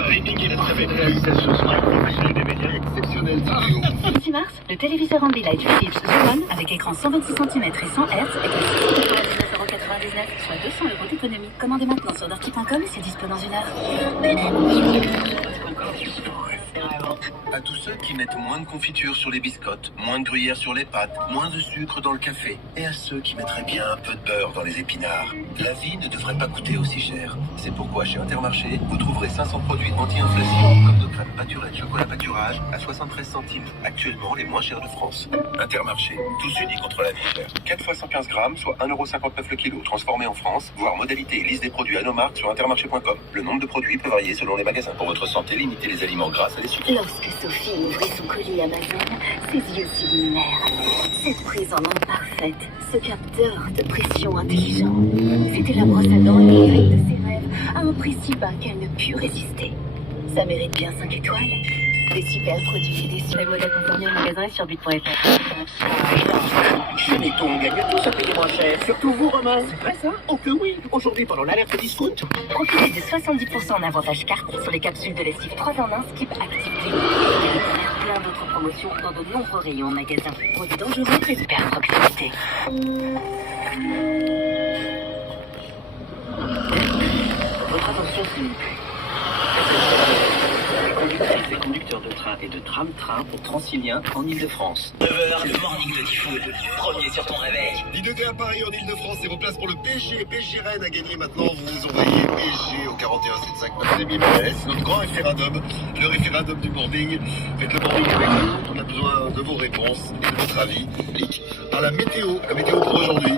Reining et la très belle réalisation sur la professionnelle des médias. Exceptionnel. 6 mars, le téléviseur Ambilight Philips The One avec écran 126 cm et 100 Hz est à 699,99 €, soit 200 € d'économie. Commandez maintenant sur darty.com, c'est dispo dans 1 heure. À tous ceux qui mettent moins de confiture sur les biscottes, moins de gruyère sur les pâtes, moins de sucre dans le café, et à ceux qui mettraient bien un peu de beurre dans les épinards. La vie ne devrait pas coûter aussi cher. C'est pourquoi chez Intermarché, vous trouverez 500 produits anti-inflation, comme de crème pâturée de chocolat pâturage à 73 centimes, actuellement les moins chers de France. Intermarché, tous unis contre la vie chère. 4 fois 115 grammes, soit 1,59 € le kilo, transformé en France, voire modalité et liste des produits à nos marques sur intermarché.com. Le nombre de produits peut varier selon les magasins. Pour votre santé, limitez les aliments gras à les sucres. Lorsque Sophie ouvrit son colis Amazon, ses yeux s'illuminèrent. Cette prise en main parfaite, ce capteur de pression intelligent, c'était la brosse à dents numérique de ses rêves, à un prix si bas qu'elle ne put résister. Ça mérite bien 5 étoiles. Des super produits et des super modèles concernés au magasin et sur but.fr. Chez Netto, on gagne tous à payer moins cher. Surtout vous, Romain. C'est vrai ça? Oh que oui. Aujourd'hui, pendant l'alerte discount. Profitez de 70% en avantage carte sur les capsules de lessive 3 en 1 Skip Active Clean. Et plein d'autres promotions dans de nombreux rayons en magasin. Produits dangereux, super proximité. Votre attention s'il vous plaît. Conductrices et conducteurs de train et de tram-train pour Transilien en Ile-de-France. 9h, le morning de Diffood. Premier sur ton réveil. 10 degrés à Paris en Ile-de-France et vos places pour le PSG Rennes à gagner maintenant. Vous envoyez PSG au 41 759 MMS. Notre grand référendum, le référendum du boarding. Faites le boarding avec nous. On a besoin de vos réponses et de votre avis. Par la météo pour aujourd'hui.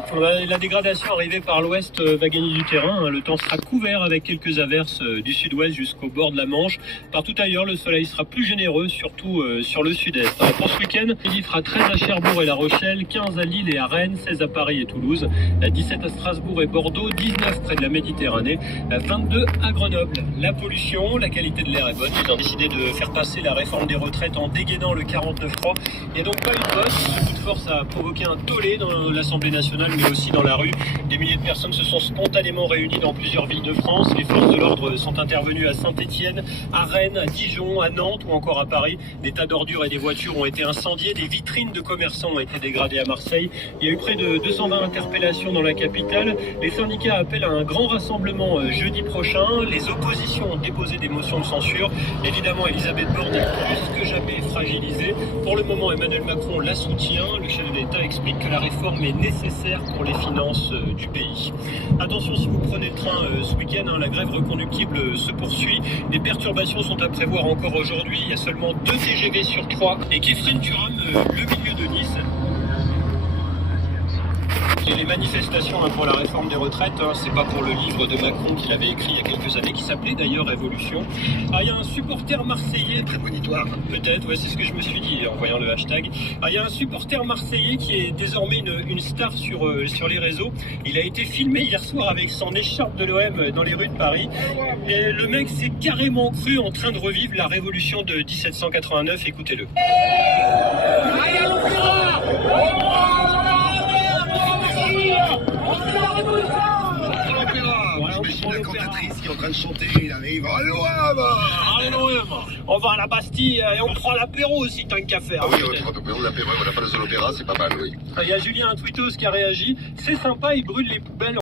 La dégradation arrivée par l'ouest va gagner du terrain. Le temps sera couvert avec quelques averses du sud-ouest jusqu'au bord de la Manche. Partout ailleurs, le soleil sera plus généreux, surtout sur le sud-est. Pour ce week-end, il y fera 13 à Cherbourg et La Rochelle, 15 à Lille et à Rennes, 16 à Paris et Toulouse, 17 à Strasbourg et Bordeaux, 19 près de la Méditerranée, 22 à Grenoble. La pollution, la qualité de l'air est bonne. Ils ont décidé de faire passer la réforme des retraites en dégainant le 49.3. Il n'y a donc pas eu de vote. Ce coup de force a provoqué un tollé dans l'Assemblée nationale, mais aussi dans la rue. Des milliers de personnes se sont spontanément réunies dans plusieurs villes de France. Les forces de l'ordre sont intervenues à Saint-Étienne, à Rennes, à Dijon, à Nantes ou encore à Paris. Des tas d'ordures et des voitures ont été incendiées. Des vitrines de commerçants ont été dégradées à Marseille. Il y a eu près de 220 interpellations dans la capitale. Les syndicats appellent à un grand rassemblement jeudi prochain. Les oppositions ont déposé des motions de censure. Évidemment, Elisabeth Borne est plus que jamais fragilisée. Pour le moment, Emmanuel Macron la soutient. Le chef de l'État explique que la réforme est nécessaire pour les finances du pays. Attention, si vous prenez le train ce week-end, la grève reconductible se poursuit. Des perturbations sont à prévoir encore aujourd'hui. Il y a seulement 2 TGV sur 3 et qui freinent Thuram, le milieu de Nice. Et les manifestations pour la réforme des retraites, c'est pas pour le livre de Macron qu'il avait écrit il y a quelques années, qui s'appelait d'ailleurs Révolution. Il y a un supporter marseillais, prémonitoire, peut-être, ouais, c'est ce que je me suis dit en voyant le hashtag. Il y a un supporter marseillais qui est désormais une star sur les réseaux. Il a été filmé hier soir avec son écharpe de l'OM dans les rues de Paris. Et le mec s'est carrément cru en train de revivre la révolution de 1789. Écoutez-le. J'imagine la cantatrice qui est en train de chanter, il arrive à l'OM. On va à la Bastille et on prend l'apéro aussi, tant qu'à faire. Ah oui, on l'apéro, on n'a pas le seul opéra, c'est pas mal, oui. Il y a Julien Twittos qui a réagi. C'est sympa, il brûle les poubelles.